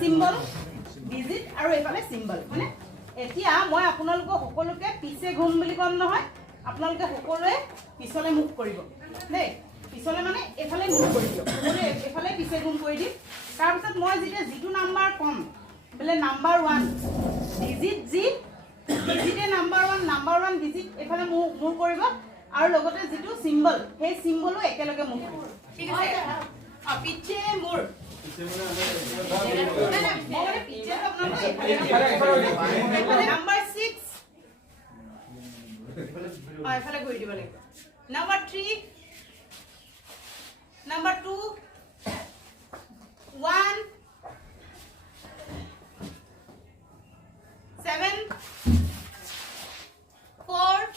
symbol digit আৰু এফালে symbol মানে এতিয়া মই আপোনালোকক সকলোকে পিছে ঘুম বুলি কম নহয় আপোনালোকে সকলোৱে পিছলে মুখ কৰিব দেই পিছলে মানে এফালে মুখ কৰি দিও সকলোৱে এফালে পিছে ঘুম কৰি দিম তাৰ পিছত মই যেটো নাম্বাৰ কম বলে number 1 digit digit number 1 digit এফালে মুখ কৰিব আৰু লগতে যেটো symbol সেই symbolও একেলগে মুখ কৰিব ঠিক আছে পিছে মোৰ Number 6. Number 3. Number 2. 1. 7. 4.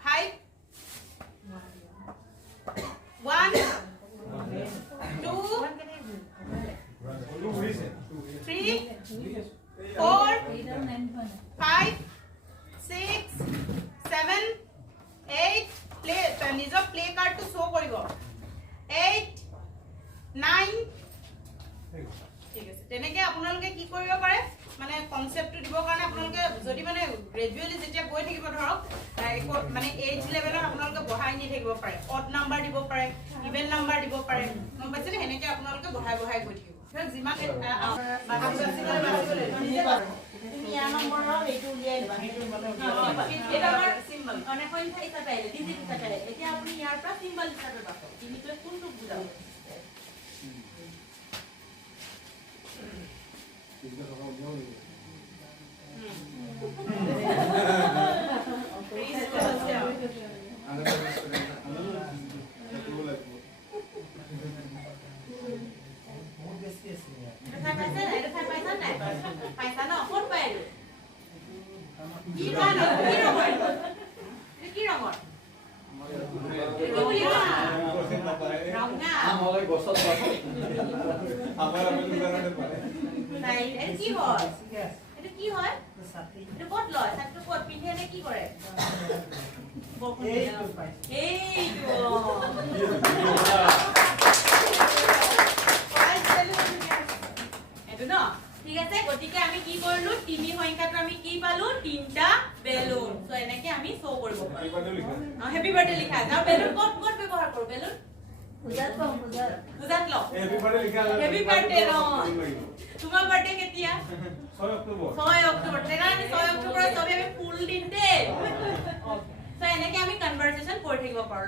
5. 1, 2, 3, 4, 5, 6, 7, 8. Play. নিজৰ play card to show কৰিব. 8, 9. ঠিক আছে তেনেকে আপোনালোকে কি কৰিব পাৰে মানে কনসেপ্টটো দিবৰ কাৰণে আপোনালোকে যদি মানে গ্ৰেজুৱেলি যেতিয়া গৈ থাকিব ধৰক মানে এজ লেভেলত আপোনালোকে বঢ়াই নি থাকিব পাৰে অড নাম্বাৰ দিব পাৰে ইভেন নাম্বাৰ দিব পাৰে মই পাইছে হেনেকে আপোনালোকে বঢ়াই গৈ থাকিব ধৰক যিমান তুমি ইয়া নম্বৰৰ এইটো উলিয়াই দিবা এটা আমাৰ সিম্বল মানে সংখ্যা হিচাপে আহিলে ডিজিট হিচাপে আহিলে এতিয়া আপুনি ইয়াৰ পৰা সিম্বল হিচাপে পাব ডিজিটৰ কোনটো বুজাব নাই এই কি হয় এটা কি হয় এটা কত লয় সাতটো কত পিন্ধে নে কি কৰে এইটো ন ঠিক আছে গতিকে আমি কি কৰিলো তিনি সংখ্যাটো আমি কি পালো তিনটা বেলুন সো এনেকে আমি শো কৰিব পাৰো হ্যাপি বাৰ্থডে লিখা আছে আৰু বেলুন কত কত ব্যৱহাৰ কৰো বেলুন বুজাত ল হ্যাপি বাৰ্থডে লিখা আছে হ্যাপি বাৰ্থডে ন তোমাৰ বাৰ্থডে কেতিয়া 6 অক্টোবৰ তেনে আমি 6 অক্টোবৰ সবে আমি ফুল দিন দে সো এনেকে আমি কনভাৰসেচন কৰি থাকিব পাৰো